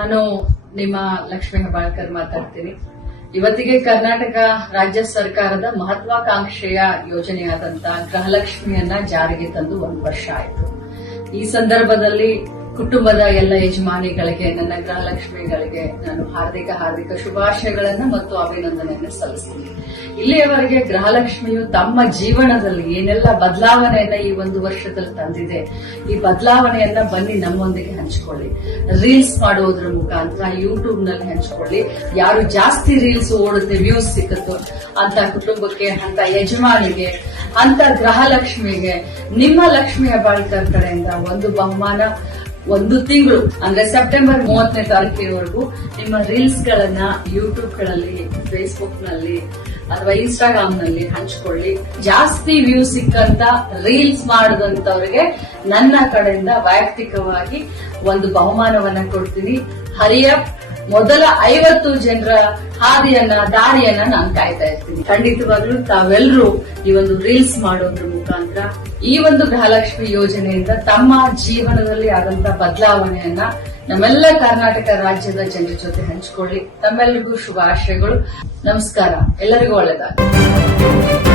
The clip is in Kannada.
ನಾನು ನಿಮ್ಮ ಲಕ್ಷ್ಮೀ ಹೆಬ್ಬಾಳ್ಕರ್ ಮಾತಾಡ್ತೀನಿ. ಇವತ್ತಿಗೆ ಕರ್ನಾಟಕ ರಾಜ್ಯ ಸರ್ಕಾರದ ಮಹತ್ವಾಕಾಂಕ್ಷೆಯ ಯೋಜನೆಯಾದಂತಹ ಗೃಹಲಕ್ಷ್ಮಿಯನ್ನ ಜಾರಿಗೆ ತಂದು 1 ವರ್ಷ ಆಯಿತು. ಈ ಸಂದರ್ಭದಲ್ಲಿ ಕುಟುಂಬದ ಎಲ್ಲ ಯಜಮಾನಿಗಳಿಗೆ, ನನ್ನ ಗೃಹಲಕ್ಷ್ಮಿಗಳಿಗೆ ನಾನು ಹಾರ್ದಿಕ ಶುಭಾಶಯಗಳನ್ನ ಮತ್ತು ಅಭಿನಂದನೆಯನ್ನು ಸಲ್ಲಿಸ್ತೀನಿ. ಇಲ್ಲಿಯವರೆಗೆ ಗೃಹಲಕ್ಷ್ಮಿಯು ತಮ್ಮ ಜೀವನದಲ್ಲಿ ಏನೆಲ್ಲ ಬದಲಾವಣೆಯನ್ನ ಈ 1 ವರ್ಷದಲ್ಲಿ ತಂದಿದೆ, ಈ ಬದಲಾವಣೆಯನ್ನ ಬನ್ನಿ ನಮ್ಮೊಂದಿಗೆ ಹಂಚಿಕೊಳ್ಳಿ. ರೀಲ್ಸ್ ಮಾಡೋದ್ರ ಮುಖಾಂತರ ಯೂಟ್ಯೂಬ್ ನಲ್ಲಿ ಹಂಚಿಕೊಳ್ಳಿ. ಯಾರು ಜಾಸ್ತಿ ರೀಲ್ಸ್ ಓಡುತ್ತೆ, ವ್ಯೂಸ್ ಸಿಕ್ಕುತ್ತೋ ಅಂತ ಕುಟುಂಬಕ್ಕೆ, ಅಂತ ಯಜಮಾನಿಗೆ, ಅಂತ ಗೃಹಲಕ್ಷ್ಮಿಗೆ ನಿಮ್ಮ ಲಕ್ಷ್ಮೀ ಹೆಬ್ಬಾಳ್ಕರ್ ಕಡೆಯಿಂದ ಒಂದು ಬಹುಮಾನ 1 ತಿಂಗಳು ಅಂದ್ರೆ ಸೆಪ್ಟೆಂಬರ್ 30ನೇ ತಾರೀಕಿನವರೆಗೂ ನಿಮ್ಮ ರೀಲ್ಸ್ ಗಳನ್ನ ಯೂಟ್ಯೂಬ್ ಗಳಲ್ಲಿ, ಫೇಸ್ಬುಕ್ ನಲ್ಲಿ ಅಥವಾ ಇನ್ಸ್ಟಾಗ್ರಾಮ್ ನಲ್ಲಿ ಹಂಚಿಕೊಳ್ಳಿ. ಜಾಸ್ತಿ ವ್ಯೂ ಸಿಕ್ಕಂತ ರೀಲ್ಸ್ ಮಾಡದಂತವರಿಗೆ ನನ್ನ ಕಡೆಯಿಂದ ವೈಯಕ್ತಿಕವಾಗಿ ಒಂದು ಬಹುಮಾನವನ್ನ ಕೊಡ್ತೀನಿ. ಹರಿಯಪ್ ಮೊದಲ 50 ಜನರ ದಾರಿಯನ್ನ ನಾನು ಕಾಯ್ತಾ ಇರ್ತೀನಿ. ಖಂಡಿತವಾಗ್ಲೂ ತಾವೆಲ್ಲರೂ ಈ ಒಂದು ರೀಲ್ಸ್ ಮಾಡೋದ್ರ ಮುಖಾಂತರ ಈ ಒಂದು ಗೃಹಲಕ್ಷ್ಮಿ ಯೋಜನೆಯಿಂದ ತಮ್ಮ ಜೀವನದಲ್ಲಿ ಆದಂತ ಬದಲಾವಣೆಯನ್ನ ನಮ್ಮೆಲ್ಲ ಕರ್ನಾಟಕ ರಾಜ್ಯದ ಜನರ ಜೊತೆ ಹಂಚಿಕೊಳ್ಳಿ. ತಮ್ಮೆಲ್ಲರಿಗೂ ಶುಭಾಶಯಗಳು. ನಮಸ್ಕಾರ. ಎಲ್ಲರಿಗೂ ಒಳ್ಳೆಯದಾಗಲಿ.